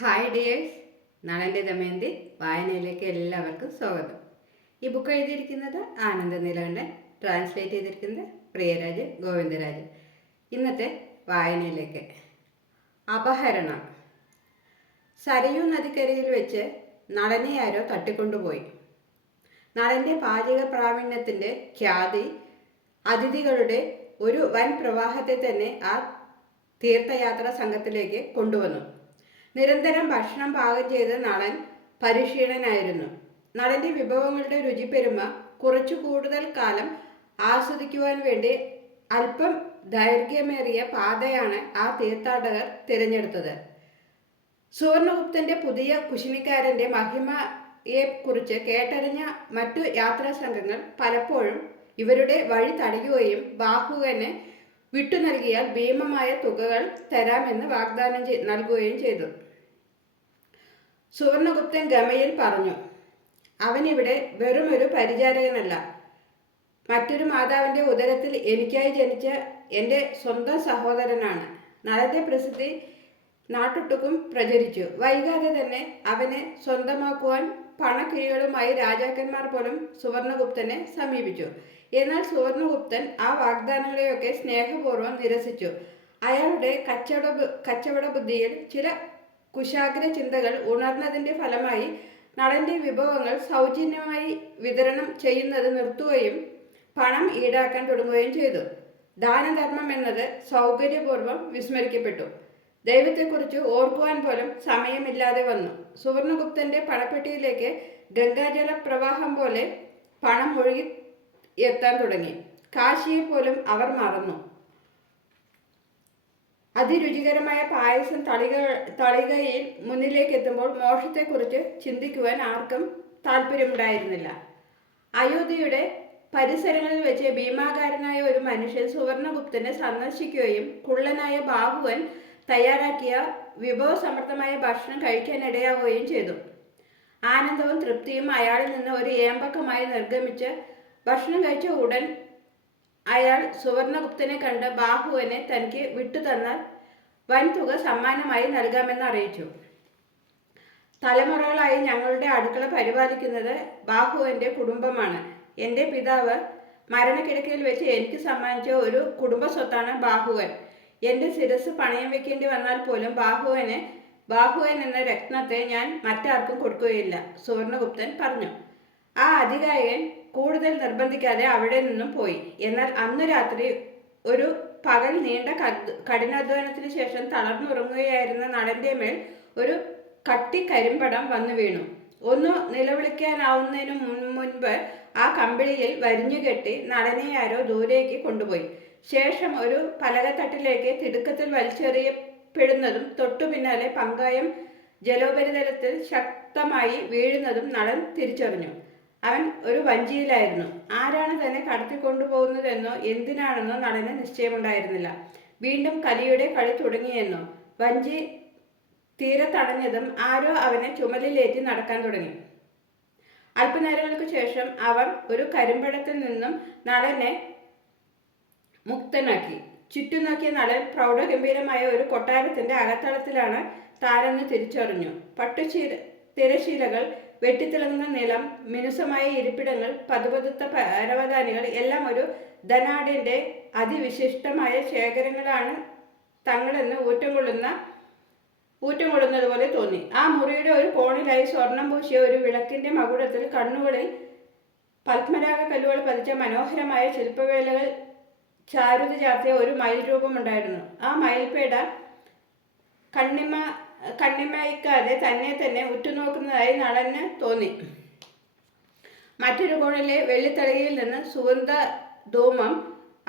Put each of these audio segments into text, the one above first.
Hi dears, നളൻ്റെ Damayanti വായനയിലേക്ക് എല്ലാവർക്കും സ്വാഗതം. ഈ ബുക്ക് എഴുതിയിരിക്കുന്നത് ആനന്ദ നീലകണ്ഠൻ, ട്രാൻസ്ലേറ്റ് ചെയ്തിരിക്കുന്നത് പ്രിയരാജ് ഗോവിന്ദരാജ്. ഇന്നത്തെ വായനയിലേക്ക്. അപഹരണം. സരയൂ നദിക്കരയിൽ വെച്ച് നളനെ ആരോ തട്ടിക്കൊണ്ടുപോയി. നളൻ്റെ പാചക പ്രാവീണ്യത്തിൻ്റെ ഖ്യാതി അതിഥികളുടെ ഒരു വൻ പ്രവാഹത്തെ തന്നെ ആ തീർത്ഥയാത്രാ സംഘത്തിലേക്ക് കൊണ്ടുവന്നു. നിരന്തരം ഭക്ഷണം പാകം ചെയ്ത് നളൻ പരിശീലനായിരുന്നു. നളൻ്റെ വിഭവങ്ങളുടെ രുചിപ്പെരുമ കുറച്ചു കൂടുതൽ കാലം ആസ്വദിക്കുവാൻ വേണ്ടി അല്പം ദൈർഘ്യമേറിയ പാതയാണ് ആ തീർത്ഥാടകർ തിരഞ്ഞെടുത്തത്. സുവർണഗുപ്തൻ്റെ പുതിയ കുശിനിക്കാരൻ്റെ മഹിമയെക്കുറിച്ച് കേട്ടറിഞ്ഞ മറ്റു യാത്രാ സംഘങ്ങൾ പലപ്പോഴും ഇവരുടെ വഴി തടയുകയും ബാഹുവിന് വിട്ടു നൽകിയാൽ ഭീമമായ തുകകൾ തരാമെന്ന് വാഗ്ദാനം നൽകുകയും ചെയ്തു. സുവർണഗുപ്തൻ ഗമയിൽ പറഞ്ഞു, അവനിവിടെ വെറുമൊരു പരിചാരകനല്ല, മറ്റൊരു മാതാവിൻ്റെ ഉദരത്തിൽ എനിക്കായി ജനിച്ച എൻ്റെ സ്വന്തം സഹോദരനാണ്. നളന്റെ പ്രസിദ്ധി നാട്ടൊട്ടുക്കും പ്രചരിച്ചു. വൈകാതെ തന്നെ അവനെ സ്വന്തമാക്കുവാൻ പണക്കിഴികളുമായി രാജാക്കന്മാർ പോലും സുവർണഗുപ്തനെ സമീപിച്ചു. എന്നാൽ സുവർണഗുപ്തൻ ആ വാഗ്ദാനങ്ങളെയൊക്കെ സ്നേഹപൂർവ്വം നിരസിച്ചു. അയാളുടെ കച്ചവട ബുദ്ധിയിൽ ചില കുശാഗ്ര ചിന്തകൾ ഉണർന്നതിൻ്റെ ഫലമായി നളന്റെ വിഭവങ്ങൾ സൗജന്യമായി വിതരണം ചെയ്യുന്നത് നിർത്തുകയും പണം ഈടാക്കാൻ തുടങ്ങുകയും ചെയ്തു. ദാനധർമ്മം എന്നത് സൗകര്യപൂർവ്വം വിസ്മരിക്കപ്പെട്ടു. ദൈവത്തെക്കുറിച്ച് ഓർക്കുവാൻ പോലും സമയമില്ലാതെ വന്നു. സുവർണഗുപ്തന്റെ പണപ്പെട്ടിയിലേക്ക് ഗംഗാജല പ്രവാഹം പോലെ പണം ഒഴുകി എത്താൻ തുടങ്ങി. കാശിയെ പോലും അവർ മറന്നു. അതിരുചികരമായ പായസം തളികയിൽ മുന്നിലേക്ക് എത്തുമ്പോൾ മോക്ഷത്തെക്കുറിച്ച് ചിന്തിക്കുവാൻ ആർക്കും താല്പര്യമുണ്ടായിരുന്നില്ല. അയോധ്യയുടെ പരിസരങ്ങളിൽ വെച്ച് ഭീമാകാരനായ ഒരു മനുഷ്യൻ സുവർണഗുപ്തനെ സന്ദർശിക്കുകയും കുള്ളനായ ബാഹുവൻ തയ്യാറാക്കിയ വിഭവസമൃദ്ധമായ ഭക്ഷണം കഴിക്കാനിടയാവുകയും ചെയ്തു. ആനന്ദവും തൃപ്തിയും അയാളിൽ നിന്ന് ഒരു ഏമ്പക്കമായി നിർഗമിച്ച് ഭക്ഷണം കഴിച്ച ഉടൻ അയാൾ സുവർണഗുപ്തനെ കണ്ട് ബാഹുവിനെ തനിക്ക് വിട്ടുതന്നാൽ വൻതുക സമ്മാനമായി നൽകാമെന്ന് അറിയിച്ചു. തലമുറകളായി ഞങ്ങളുടെ അടുക്കള പരിപാലിക്കുന്നത് ബാഹുവിൻ്റെ കുടുംബമാണ്. എൻ്റെ പിതാവ് മരണക്കിടക്കയിൽ വെച്ച് എനിക്ക് സമ്മാനിച്ച ഒരു കുടുംബ സ്വത്താണ് ബാഹുവൻ. എൻ്റെ ശിരസ് പണയം വെക്കേണ്ടി വന്നാൽ പോലും ബാഹുവൻ എന്ന രത്നത്തെ ഞാൻ മറ്റാർക്കും കൊടുക്കുകയില്ല, സുവർണഗുപ്തൻ പറഞ്ഞു. ആ അധികായൻ കൂടുതൽ നിർബന്ധിക്കാതെ അവിടെ നിന്നും പോയി. എന്നാൽ അന്നു രാത്രി ഒരു പകൽ നീണ്ട കഠിനാധ്വാനത്തിന് ശേഷം തളർന്നുറങ്ങുകയായിരുന്ന നളന്റെ മേൽ ഒരു കട്ടി കരിമ്പടം വന്നു വീണു. ഒന്ന് നിലവിളിക്കാനാവുന്നതിനു മുൻപ് ആ കമ്പിളിയിൽ വരിഞ്ഞുകെട്ടി നളനെ ആരോ ദൂരേക്ക് കൊണ്ടുപോയി. ശേഷം ഒരു പലകത്തട്ടിലേക്ക് തിടുക്കത്തിൽ വലിച്ചെറിയപ്പെടുന്നതും തൊട്ടു പിന്നാലെ പങ്കായം ജലോപരിതലത്തിൽ ശക്തമായി വീഴുന്നതും നളൻ തിരിച്ചറിഞ്ഞു. അവൻ ഒരു വഞ്ചിയിലായിരുന്നു. ആരാണ് തന്നെ കടത്തിക്കൊണ്ടുപോകുന്നതെന്നോ എന്തിനാണെന്നോ നളന് നിശ്ചയമുണ്ടായിരുന്നില്ല. വീണ്ടും കലിയുടെ കളി തുടങ്ങിയെന്നോ. വഞ്ചി തീരത്തടഞ്ഞതും ആരോ അവനെ ചുമലിലേറ്റി നടക്കാൻ തുടങ്ങി. അല്പനേരങ്ങൾക്ക് ശേഷം അവർ ഒരു കരിമ്പടത്തിൽ നിന്നും നളനെ മുക്തനാക്കി. ചുറ്റും നോക്കിയ നളൻ പ്രൗഢഗംഭീരമായ ഒരു കൊട്ടാരത്തിന്റെ അകത്തളത്തിലാണ് താനെന്ന് തിരിച്ചറിഞ്ഞു. തിരശീലകൾ, വെട്ടിത്തിളങ്ങുന്ന നിലം, മിനുസമായ ഇരിപ്പിടങ്ങൾ, പതുപതുത്ത പരവതാനികൾ എല്ലാം ഒരു ധനാഢ്യന്റെ അതിവിശിഷ്ടമായ ശേഖരങ്ങളാണ് തങ്ങളെന്ന് ഊറ്റം കൊള്ളുന്നത് പോലെ തോന്നി. ആ മുറിയുടെ ഒരു കോണിലായി സ്വർണം പൂശിയ ഒരു വിളക്കിന്റെ മകുടത്തിൽ കണ്ണുകളിൽ പത്മരാഗ കല്ലുകൾ പതിച്ച മനോഹരമായ ശില്പവേലകൾ ചാരുത ചാർത്തിയ ഒരു മയിൽ രൂപമുണ്ടായിരുന്നു. ആ മയിൽപേട കണ്ണിമയ്ക്കാതെ തന്നെ ഉറ്റുനോക്കുന്നതായി നളന് തോന്നി. മറ്റൊരു കോണിലെ വെള്ളിത്തളികയിൽ നിന്ന് സുഗന്ധ ധൂമം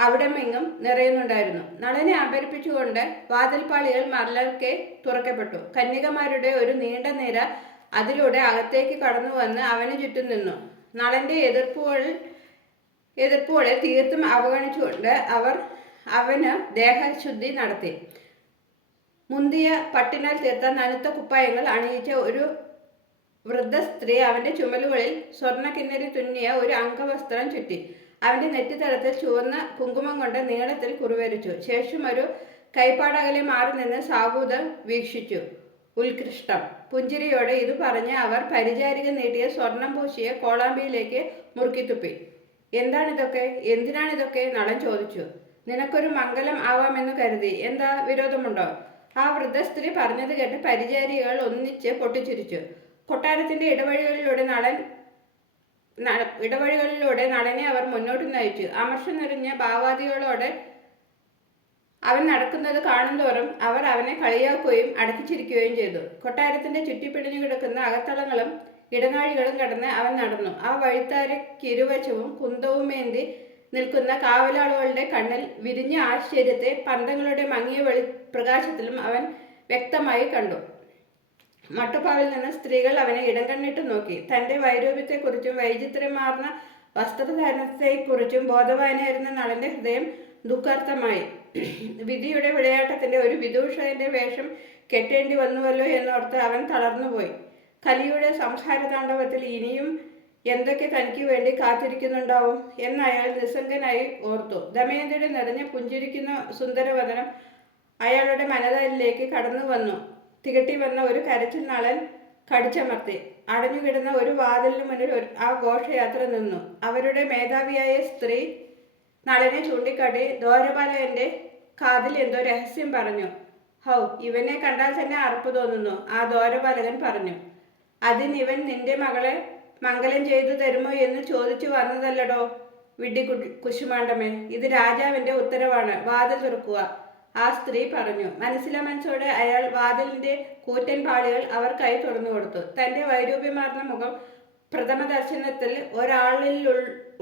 അവിടെമെങ്ങും നിറയുന്നുണ്ടായിരുന്നു. നളനെ അമ്പരിപ്പിച്ചുകൊണ്ട് വാതിൽപ്പാളികൾ മലർക്കെ തുറക്കപ്പെട്ടു. കന്യകമാരുടെ ഒരു നീണ്ട നിര അതിലൂടെ അകത്തേക്ക് കടന്നു വന്ന് അവന് ചുറ്റും നിന്നു. നളന്റെ എതിർപ്പുകളെ തീർത്തും അവഗണിച്ചുകൊണ്ട് അവർ അവന് ദേഹശുദ്ധി നടത്തി. മുന്തിയ പട്ടിനാൽ തീർത്ത നനുത്ത കുപ്പായങ്ങൾ അണിയിച്ച ഒരു വൃദ്ധ സ്ത്രീ അവന്റെ ചുമലുകളിൽ സ്വർണ്ണക്കിന്നരി തുന്നിയ ഒരു അംഗവസ്ത്രം ചുറ്റി. അവന്റെ നെറ്റിത്തടത്തിൽ ചുവന്ന കുങ്കുമം കൊണ്ട് നീളത്തിൽ കുറിവരിച്ചു. ശേഷം ഒരു കൈപ്പാടകലെ മാറി നിന്ന് സാബൂത് വീക്ഷിച്ചു. ഉത്കൃഷ്ടം. പുഞ്ചിരിയോടെ ഇത് പറഞ്ഞ് അവർ പരിചാരിക നീട്ടിയ സ്വർണം പൂശിയ കോളാമ്പിയിലേക്ക് മുറുക്കിത്തുപ്പി. എന്താണിതൊക്കെ, എന്തിനാണിതൊക്കെ? നളൻ ചോദിച്ചു. നിനക്കൊരു മംഗലം ആവാമെന്ന് കരുതി. എന്താ വിരോധമുണ്ടോ? ആ വൃദ്ധ സ്ത്രീ പറഞ്ഞത് കേട്ട് പരിചാരികൾ ഒന്നിച്ച് പൊട്ടിച്ചിരിച്ചു. കൊട്ടാരത്തിന്റെ ഇടവഴികളിലൂടെ നളനെ അവർ മുന്നോട്ട് നയിച്ചു. അമർഷം നിറഞ്ഞ ഭാവാദികളോടെ അവൻ നടക്കുന്നത് കാണുന്തോറും അവർ അവനെ കളിയാക്കുകയും അടക്കിച്ചിരിക്കുകയും ചെയ്തു. കൊട്ടാരത്തിന്റെ ചുറ്റിപ്പിടിഞ്ഞു കിടക്കുന്ന അകത്തളങ്ങളും ഇടനാഴികളും കടന്ന് അവൻ നടന്നു. ആ വഴിത്താരക്കിരുവശവും കുന്തവുമേന്തി നിൽക്കുന്ന കാവലാളുകളുടെ കണ്ണിൽ വിരിഞ്ഞ ആശ്ചര്യത്തെ പന്തങ്ങളുടെ മങ്ങിയ പ്രകാശത്തിലും അവൻ വ്യക്തമായി കണ്ടു. മട്ടുപ്പാവിൽ നിന്ന് സ്ത്രീകൾ അവനെ ഇടം കണ്ണിട്ട് നോക്കി. തന്റെ വൈരൂപ്യത്തെക്കുറിച്ചും വൈചിത്ര്യമാർന്ന വസ്ത്രധാരണത്തെക്കുറിച്ചും ബോധവാനായിരുന്ന നളന്റെ ഹൃദയം ദുഃഖാർത്ഥമായി. വിധിയുടെ വിളയാട്ടത്തിന്റെ ഒരു വിദൂഷകന്റെ വേഷം കെട്ടേണ്ടി വന്നുവല്ലോ എന്നോർത്ത് അവൻ തളർന്നുപോയി. കലിയുടെ സംഹാരതാണ്ഡവത്തിൽ ഇനിയും എന്തൊക്കെ തനിക്ക് വേണ്ടി കാത്തിരിക്കുന്നുണ്ടാവും എന്നയാൾ നിസ്സംഗനായി ഓർത്തു. ദമയന്തിയുടെ നിറഞ്ഞ പുഞ്ചിരിക്കുന്ന സുന്ദരവദനം അയാളുടെ മനതാരിലേക്ക് കടന്നു വന്നു. തികട്ടി വന്ന ഒരു കരച്ചിൽ നളൻ കടിച്ചമർത്തി. അടഞ്ഞുകിടന്ന ഒരു വാതിലിന് മുന്നിൽ ആ ഘോഷയാത്ര നിന്നു. അവരുടെ മേധാവിയായ സ്ത്രീ നളനെ ചൂണ്ടിക്കാട്ടി ദ്വാരപാലകന്റെ കാതിൽ എന്തോ രഹസ്യം പറഞ്ഞു. ഹൗ, ഇവനെ കണ്ടാൽ തന്നെ അറപ്പ് തോന്നുന്നു, ആ ദ്വാരപാലകൻ പറഞ്ഞു. അതിനിവൻ നിന്റെ മകളെ മംഗലം ചെയ്തു തരുമോ എന്ന് ചോദിച്ചു വന്നതല്ലടോ വിഡ്ഢി കുശുമാണ്ടമേ. ഇത് രാജാവിന്റെ ഉത്തരവാണ്, വാതിൽ തുറക്കുക, ആ സ്ത്രീ പറഞ്ഞു. മനസ്സിലോടെ അയാൾ വാതിലിന്റെ കൂറ്റൻ പാളികൾ അവർ കൈ തുറന്നു കൊടുത്തു. തന്റെ വൈരൂപ്യമാർന്ന മുഖം പ്രഥമ ദർശനത്തിൽ ഒരാളിൽ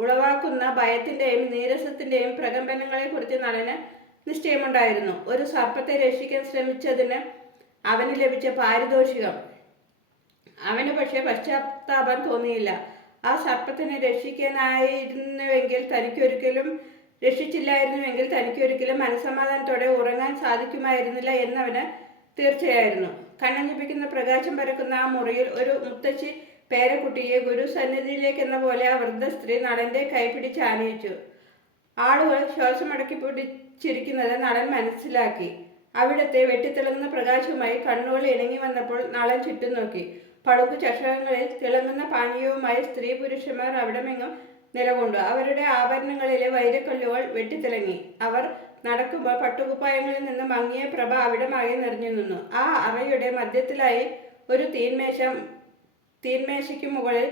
ഉളവാക്കുന്ന ഭയത്തിന്റെയും നീരസത്തിന്റെയും പ്രകമ്പനങ്ങളെ കുറിച്ച് നളന് നിശ്ചയമുണ്ടായിരുന്നു. ഒരു സർപ്പത്തെ രക്ഷിക്കാൻ ശ്രമിച്ചതിന് അവന് ലഭിച്ച പാരിതോഷികം. അവന് പക്ഷേ പശ്ചാത്താപം തോന്നിയില്ല. ആ സർപ്പത്തിനെ രക്ഷിച്ചില്ലായിരുന്നുവെങ്കിൽ തനിക്കൊരിക്കലും മനസ്സമാധാനത്തോടെ ഉറങ്ങാൻ സാധിക്കുമായിരുന്നില്ല എന്നവന് തീർച്ചയായിരുന്നു. കണ്ണഞ്ചിപ്പിക്കുന്ന പ്രകാശം പരക്കുന്ന ആ മുറിയിൽ ഒരു മുത്തശ്ശി പേരക്കുട്ടിയെ ഗുരുസന്നിധിയിലേക്കെന്ന പോലെ ആ വൃദ്ധ സ്ത്രീ നളന്റെ കൈപിടിച്ച് ആനയിച്ചു. ആളുകൾ ശ്വാസമടക്കി പിടിച്ചിരിക്കുന്നത് നളൻ മനസ്സിലാക്കി. അവിടത്തെ വെട്ടിത്തിളങ്ങുന്ന പ്രകാശവുമായി കണ്ണുകൾ ഇണങ്ങി വന്നപ്പോൾ നളൻ ചുറ്റും നോക്കി. പളുങ്കു ചഷകങ്ങളിൽ തിളങ്ങുന്ന പാനീയവുമായി സ്ത്രീ പുരുഷന്മാർ അവിടമെങ്ങും നിലകൊണ്ടു. അവരുടെ ആഭരണങ്ങളിലെ വൈരക്കല്ലുകൾ വെട്ടിത്തിളങ്ങി. അവർ നടക്കുമ്പോൾ പട്ടുകുപ്പായങ്ങളിൽ നിന്ന് മങ്ങിയ പ്രഭ അവിടമാകെ നിറഞ്ഞു നിന്നു. ആ അറയുടെ മധ്യത്തിലായി ഒരു തീന്മേശയ്ക്ക് മുകളിൽ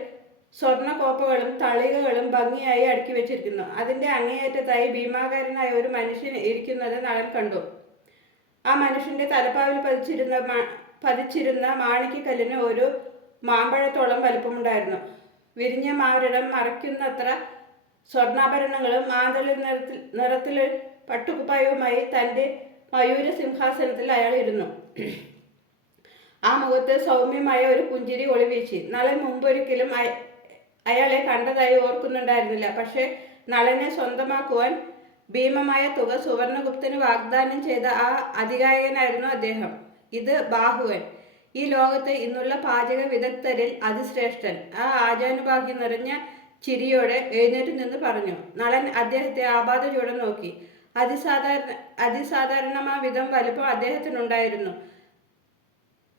സ്വർണ്ണ കോപ്പകളും തളികകളും ഭംഗിയായി അടുക്കി വെച്ചിരിക്കുന്നു. അതിന്റെ അങ്ങേയറ്റത്തായി ഭീമാകാരനായ ഒരു മനുഷ്യൻ ഇരിക്കുന്നത് നളൻ കണ്ടു. ആ മനുഷ്യന്റെ തലപ്പാവിൽ പതിച്ചിരുന്ന മാണിക്യക്കല്ലിന് ഒരു മാമ്പഴത്തോളം വലുപ്പമുണ്ടായിരുന്നു. വിരിഞ്ഞ മാറിടം മറയ്ക്കുന്നത്ര സ്വർണ്ണാഭരണങ്ങളും മാതള നിറത്തിൽ പട്ടുകുപ്പായവുമായി തന്റെ മയൂര സിംഹാസനത്തിൽ അയാൾ ഇരുന്നു. ആ മുഖത്ത് സൗമ്യമായ ഒരു പുഞ്ചിരി ഒളിവീശി. നളൻ മുമ്പൊരിക്കലും അയാളെ കണ്ടതായി ഓർക്കുന്നുണ്ടായിരുന്നില്ല. പക്ഷെ നളനെ സ്വന്തമാക്കുവാൻ ഭീമമായ തുക സുവർണഗുപ്തന് വാഗ്ദാനം ചെയ്ത ആ അതികായകനായിരുന്നു അദ്ദേഹം. ഇത് ബാഹുവൻ, ഈ ലോകത്ത് ഇന്നുള്ള പാചക വിദഗ്ധരിൽ അതിശ്രേഷ്ഠൻ. ആ ആജാനുഭാഗ്യം നിറഞ്ഞ ചിരിയോടെ എഴുന്നേറ്റ് നിന്ന് പറഞ്ഞു. നളൻ അദ്ദേഹത്തെ ആപാദചൂടെ നോക്കി. അതിസാധാരണമാവിധം വലുപ്പം അദ്ദേഹത്തിനുണ്ടായിരുന്നു.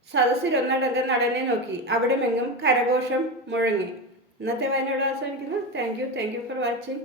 സദസ്സിലൊന്നടങ്കം നളനെ നോക്കി. അവിടെമെങ്ങും കരഘോഷം മുഴങ്ങി. ഇന്നത്തെ വായനയോട് അവസാനിക്കുന്നു. Thank you for watching.